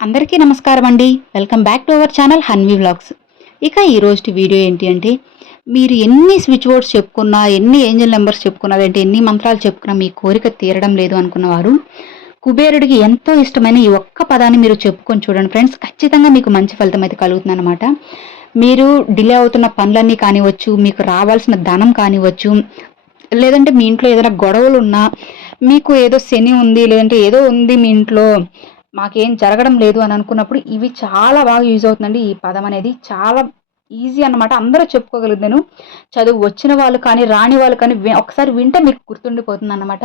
అందరికీ నమస్కారం అండి. Welcome back to our channel Hanvi vlogs. ఇక ఈరోజు వీడియో ఏంటి అంటే, మీరు ఎన్ని స్విచ్ బోర్డ్స్ చెప్పుకున్నా, ఎన్ని ఏంజల్ నెంబర్స్ చెప్పుకున్నా, లేదంటే ఎన్ని మంత్రాలు చెప్పుకున్నా మీ కోరిక తీరడం లేదు అనుకున్నవారు, కుబేరుడికి ఎంతో ఇష్టమైన ఈ ఒక్క పదాన్ని మీరు చెప్పుకొని చూడండి ఫ్రెండ్స్. ఖచ్చితంగా మీకు మంచి ఫలితం అయితే కలుగుతుందన్నమాట. మీరు డిలే అవుతున్న పనులన్నీ కానివ్వచ్చు, మీకు రావాల్సిన ధనం కానివ్వచ్చు, లేదంటే మీ ఇంట్లో ఏదైనా గొడవలున్నా, మీకు ఏదో శని ఉంది, లేదంటే ఏదో ఉంది మీ ఇంట్లో, మాకేం జరగడం లేదు అని అనుకున్నప్పుడు ఇవి చాలా బాగా యూజ్ అవుతుందండి. ఈ పదం అనేది చాలా ఈజీ అన్నమాట. అందరూ చెప్పుకోగలుగుతాను. చదువు వచ్చిన వాళ్ళు కానీ, రాని వాళ్ళు కానీ ఒకసారి వింటే మీకు గుర్తుండిపోతుంది అన్నమాట.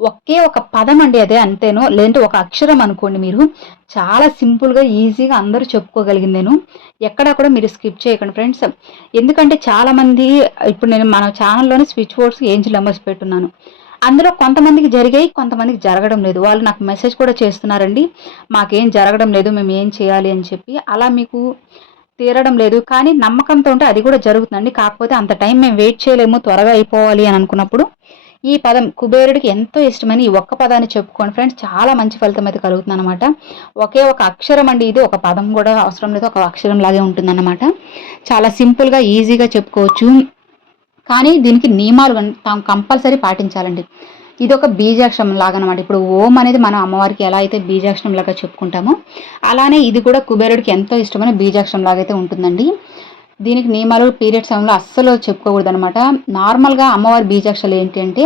ఒకే ఒక పదం అండి అదే, అంతేనో లేదంటే ఒక అక్షరం అనుకోండి మీరు. చాలా సింపుల్‌గా, ఈజీగా అందరూ చెప్పుకోగలిగిందేను. ఎక్కడా కూడా మీరు స్కిప్ చేయకండి ఫ్రెండ్స్. ఎందుకంటే చాలామంది ఇప్పుడు నేను మన ఛానల్‌లోనే స్విచ్ బోర్డ్స్, ఏంజెల్ నంబర్స్ పెట్టున్నాను. అందులో కొంతమందికి జరిగాయి, కొంతమందికి జరగడం లేదు. వాళ్ళు నాకు మెసేజ్ కూడా చేస్తున్నారండి. మాకేం జరగడం లేదు, మేము ఏం చేయాలి అని చెప్పి. అలా మీకు తీరడం లేదు. కానీ నమ్మకంతో ఉంటే అది కూడా జరుగుతుందండి. కాకపోతే అంత టైం మేము వెయిట్ చేయలేము, త్వరగా అయిపోవాలి అని అనుకున్నప్పుడు ఈ పదం కుబేరుడికి ఎంతో ఇష్టమైన ఈ ఒక్క పదాన్ని చెప్పుకోండి ఫ్రెండ్స్. చాలా మంచి ఫలితం అయితే కలుగుతుందన్నమాట. ఒకే ఒక అక్షరం అండి ఇది. ఒక పదం కూడా అవసరం లేదు. ఒక అక్షరం లాగే ఉంటుందన్నమాట. చాలా సింపుల్‌గా, ఈజీగా చెప్పుకోవచ్చు. కానీ దీనికి నియమాలు కంపల్సరీ పాటించాలండి. ఇదొక బీజాక్షరం లాగనమాట. ఇప్పుడు ఓం అనేది మనం అమ్మవారికి ఎలా అయితే బీజాక్షరం లాగా చెప్పుకుంటామో, అలానే ఇది కూడా కుబేరుడికి ఎంతో ఇష్టమైన బీజాక్షరం లాగైతే ఉంటుందండి. దీనికి నియమాలు పీరియడ్స్ సమయంలో అస్సలు చెప్పుకోకూడదనమాట. నార్మల్‌గా అమ్మవారి బీజాక్షరాలు ఏంటి అంటే,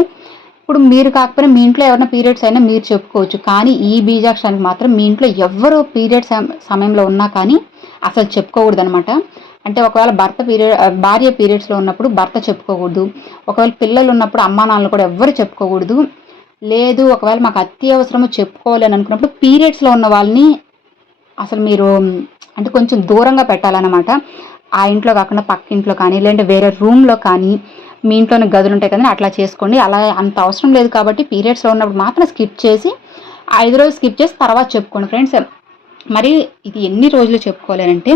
ఇప్పుడు మీరు కాకపోయినా మీ ఇంట్లో ఎవరైనా పీరియడ్స్ అయినా మీరు చెప్పుకోవచ్చు. కానీ ఈ బీజాక్షరానికి మాత్రం మీ ఇంట్లో ఎవ్వరు పీరియడ్స్ సమయంలో ఉన్నా కానీ అసలు చెప్పుకోకూడదనమాట. అంటే ఒకవేళ భార్య పీరియడ్స్‌లో ఉన్నప్పుడు భర్త చెప్పుకోకూడదు. ఒకవేళ పిల్లలు ఉన్నప్పుడు అమ్మా నాన్నలు కూడా ఎవ్వరు చెప్పుకోకూడదు. లేదు ఒకవేళ మాకు అత్యవసరము చెప్పుకోవాలి అని అనుకున్నప్పుడు పీరియడ్స్‌లో ఉన్న వాళ్ళని అసలు మీరు అంటే కొంచెం దూరంగా పెట్టాలన్నమాట. ఆ ఇంట్లో కాకుండా పక్కింట్లో కానీ, లేదంటే వేరే రూమ్‌లో కానీ, మీ ఇంట్లోనే గదులుంటాయి కదండీ, అట్లా చేసుకోండి. అలా అంత అవసరం లేదు కాబట్టి పీరియడ్స్‌లో ఉన్నప్పుడు మాత్రం స్కిప్ చేసి, 5 రోజులు స్కిప్ చేసి తర్వాత చెప్పుకోండి ఫ్రెండ్స్. మరి ఇది ఎన్ని రోజులు చెప్పుకోవాలి అనంటే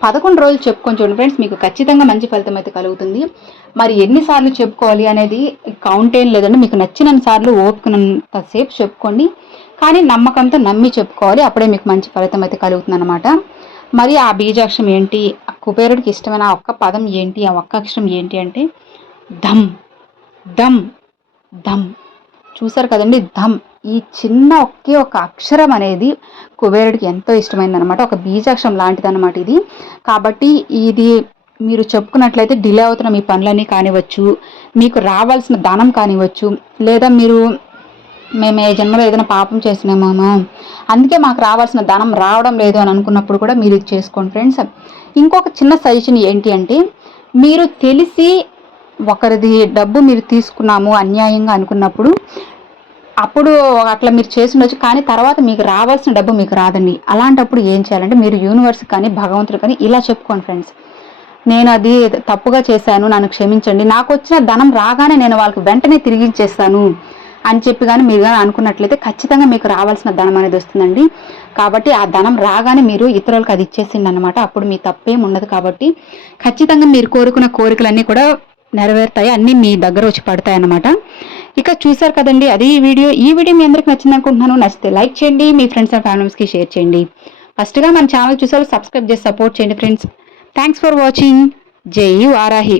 11 రోజులు చెప్పుకొని చూడండి ఫ్రెండ్స్. మీకు ఖచ్చితంగా మంచి ఫలితం అయితే కలుగుతుంది. మరి ఎన్ని సార్లు చెప్పుకోవాలి అనేది కౌంట్ ఏం లేదండి. మీకు నచ్చినన్ని సార్లు ఓపికనంత సేపు చెప్పుకోండి. కానీ నమ్మకంతో నమ్మి చెప్పుకోవాలి. అప్పుడే మీకు మంచి ఫలితం అయితే కలుగుతుందన్నమాట. మరి ఆ బీజాక్షరం ఏంటి? ఆ కుబేరుడికి ఇష్టమైన ఆ ఒక్క పదం ఏంటి? ఆ ఒక్క అక్షరం ఏంటి అంటే ధమ్, ధమ్, ధమ్. చూసారు కదండి, ధమ్. ఈ చిన్న ఒకే ఒక అక్షరం అనేది కుబేరుడికి ఎంతో ఇష్టమైందనమాట. ఒక బీజాక్షరం లాంటిదన్నమాట ఇది. కాబట్టి ఇది మీరు చెప్పుకున్నట్లయితే డిలే అవుతున్న మీ పనులన్నీ కానివ్వచ్చు, మీకు రావాల్సిన ధనం కానివ్వచ్చు, లేదా మేము ఏ జన్మలో ఏదైనా పాపం చేసినామేమో, అందుకే మాకు రావాల్సిన ధనం రావడం లేదు అని అనుకున్నప్పుడు కూడా మీరు ఇది చేసుకోండి ఫ్రెండ్స్. ఇంకొక చిన్న సజెషన్ ఏంటి అంటే, మీరు తెలిసి ఒకరిది డబ్బు మీరు తీసుకున్నాము అన్యాయంగా అనుకున్నప్పుడు, అప్పుడు అట్లా మీరు చేసి ఉండొచ్చు. కానీ తర్వాత మీకు రావాల్సిన డబ్బు మీకు రాదండి. అలాంటప్పుడు ఏం చేయాలంటే, మీరు యూనివర్స్ కానీ, భగవంతుడు కానీ ఇలా చెప్పుకోండి ఫ్రెండ్స్. నేను అది తప్పుగా చేశాను, నన్ను క్షమించండి. నాకు వచ్చిన ధనం రాగానే నేను వాళ్ళకి వెంటనే తిరిగిచ్చేస్తాను అని చెప్పి కానీ మీరు కానీ అనుకున్నట్లయితే ఖచ్చితంగా మీకు రావాల్సిన ధనం అనేది వస్తుందండి. కాబట్టి ఆ ధనం రాగానే మీరు ఇతరులకు అది ఇచ్చేసిండి అనమాట. అప్పుడు మీ తప్పేం ఉండదు. కాబట్టి ఖచ్చితంగా మీరు కోరుకున్న కోరికలన్నీ కూడా నెరవేరుతాయి. అన్నీ మీ దగ్గర వచ్చి పడతాయి అన్నమాట. ఇక చూసారు కదండి, అది ఈ వీడియో మీ అందరికి నచ్చింది అనుకుంటున్నాను. నచ్చితే లైక్ చేయండి, మీ ఫ్రెండ్స్ అండ్ ఫ్యామిలీస్కి షేర్ చేయండి. ఫస్ట్గా మన ఛానల్ చూసారు, సబ్స్క్రైబ్ చేసి సపోర్ట్ చేయండి ఫ్రెండ్స్. Thanks for watching. జై వారాహి.